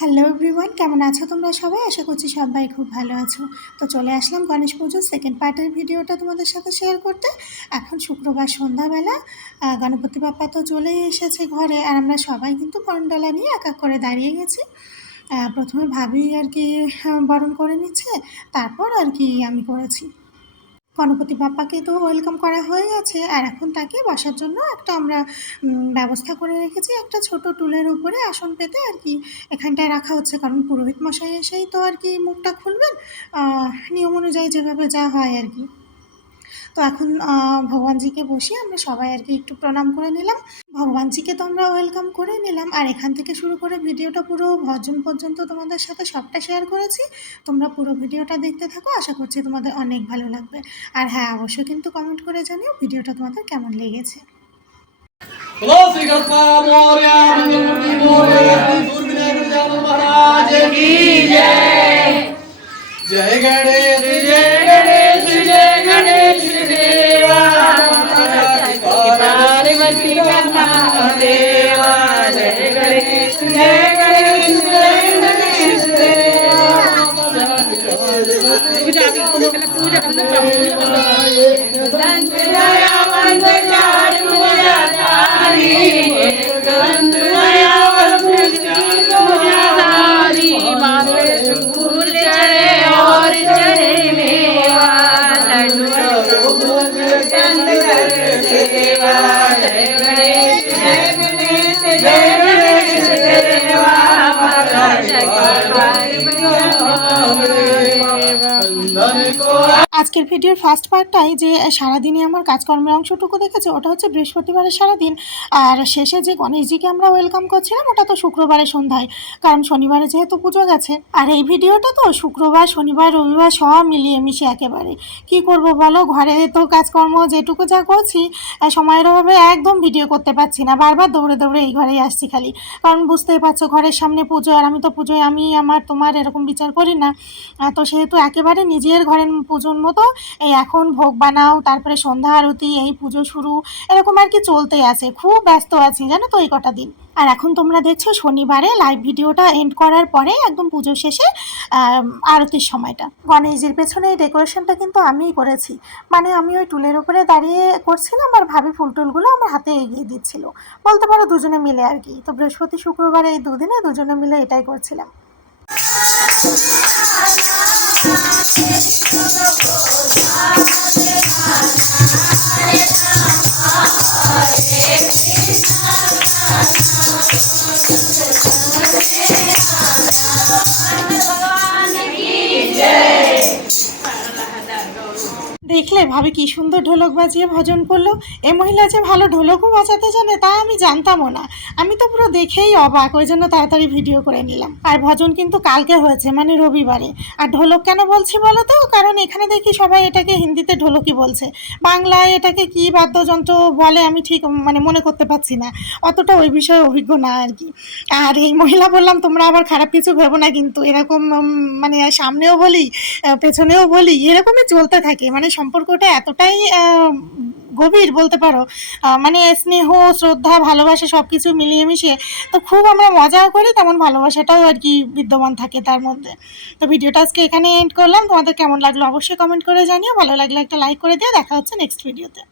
Hello everyone, কেমন আছো তোমরা সবাই? আশা করছি সবাই খুব ভালো আছো। তো চলে আসলাম গণেশ পুজোর সেকেন্ড পার্টের ভিডিওটা তোমাদের সাথে শেয়ার করতে। এখন শুক্রবার সন্ধ্যাবেলা, গণপতি বাপ্পা তো চলেই এসেছে ঘরে, আর আমরা সবাই কিন্তু পণ্ডালা নিয়ে এক এক করে দাঁড়িয়ে গেছি। প্রথমে ভাবি আর কি বরণ করে নিচ্ছে, তারপর আর কি আমি করেছি। গণপতি বাপ্পাকে তো ওয়েলকাম করা হয়ে গেছে, আর এখন তাকে বসার জন্য একটা আমরা ব্যবস্থা করে রেখেছি, একটা ছোট টুলের উপরে আসন পেতে আর কি এখানটায় রাখা হচ্ছে, কারণ পুরোহিত মশাই এসেই তো আর কি মুখটা খুলবেন নিয়ম অনুযায়ী যেভাবে যা হয় আর কি। তো এখন ভগবানজিকে বসিয়ে আমরা সবাই আর কি একটু প্রণাম করে নিলাম। ভগবানজিকে তো আমরা ওয়েলকাম করে নিলাম, আর এখান থেকে শুরু করে ভিডিওটা পুরো ভজন পর্যন্ত তোমাদের সাথে সবটা শেয়ার করেছি। তোমরা পুরো ভিডিওটা দেখতে থাকো, আশা করছি তোমাদের অনেক ভালো লাগবে। আর হ্যাঁ, অবশ্যই কিন্তু কমেন্ট করে জানিও ভিডিওটা তোমাদের কেমন লেগেছে। जय गणेश जय गणेश जय गणेश देवा पार्वती देवा जय गणेश जय गणेश जय गणेश देवा पूजा আজকের ভিডিওর ফার্স্ট পার্টটাই যে সারাদিনে আমার কাজকর্মের অংশটুকু দেখেছে, ওটা হচ্ছে বৃহস্পতিবারের সারাদিন, আর শেষে যে গণেশজিকে আমরা ওয়েলকাম করছিলাম ওটা তো শুক্রবারের সন্ধ্যায়, কারণ শনিবারে যেহেতু পুজো গেছে। আর এই ভিডিওটা তো শুক্রবার শনিবার রবিবার সব মিলিয়ে মিশে একেবারে। কি করব বলো, ঘরে তো কাজকর্ম যেটুকু যা করছি সময়ের অভাবে একদম ভিডিও করতে পারছি না, বারবার দৌড়ে দৌড়ে এই ঘরেই আসছি খালি, কারণ বুঝতেই পারছো ঘরের সামনে পুজো, আর আমি তো পুজোয় আমি আমার তোমার এরকম বিচার করি না। তো সেহেতু একেবারে নিজের ঘরের পুজোর মতো এই এখন ভোগ বানাও, তারপরে সন্ধ্যা আরতি, এই পুজো শুরু, এরকম আর কি চলতেই আছে। খুব ব্যস্ত আছি জানো তো এই কটা দিন। আর এখন তোমরা দেখছো শনিবারে লাইভ ভিডিওটা এন্ড করার পরে একদম পুজো শেষে আরতির সময়টা। গণেশজির পেছনে এই ডেকোরেশনটা কিন্তু আমিই করেছি, মানে আমি ওই টুলের উপরে দাঁড়িয়ে করছিলাম, আর ভাবি ফুল টুলগুলো আমার হাতে এগিয়ে দিচ্ছিল, বলতে পারো দুজনে মিলে আর কি। তো বৃহস্পতি শুক্রবার এই দুদিনে দুজনে মিলে এটাই করছিলাম। দেখলে ভাবি কি সুন্দর ঢোলক বাজিয়ে ভজন করলো। এ মহিলা যে ভালো ঢোলকও বাজাতে জানে তা আমি জানতামও না। আমি তো পুরো দেখেই অবাক, ওই জন্য তাড়াতাড়ি ভিডিও করে নিলাম। আর ভজন কিন্তু কালকে হয়েছে, মানে রবিবারে। আর ঢোলক কেন বলছি বলো তো, কারণ এখানে দেখি সবাই এটাকে হিন্দিতে ঢোলকই বলছে, বাংলায় এটাকে কি বাদ্যযন্ত্র বলে আমি ঠিক মানে মনে করতে পারছি না, অতটা ওই বিষয়ে অভিজ্ঞ না আর কি। আর এই মহিলা বললাম তোমরা আবার খারাপ কিছু ভেবো না কিন্তু, এরকম মানে সামনেও বলি পেছনেও বলি, এরকমই চলতে থাকে, মানে সম্পর্কটা এতটাই গভীর বলতে পারো, মানে স্নেহ শ্রদ্ধা ভালোবাসা সব কিছু মিলিয়ে মিশিয়ে, তো খুব আমরা মজাও করি, তেমন ভালোবাসাটাও আর কি বিদ্যমান থাকে তার মধ্যে। তো ভিডিওটা আজকে এখানে এন্ড করলাম, তোমাদের কেমন লাগলো অবশ্যই কমেন্ট করে জানিও, ভালো লাগলে একটা লাইক করে দিও। দেখা হচ্ছে নেক্সট ভিডিওতে।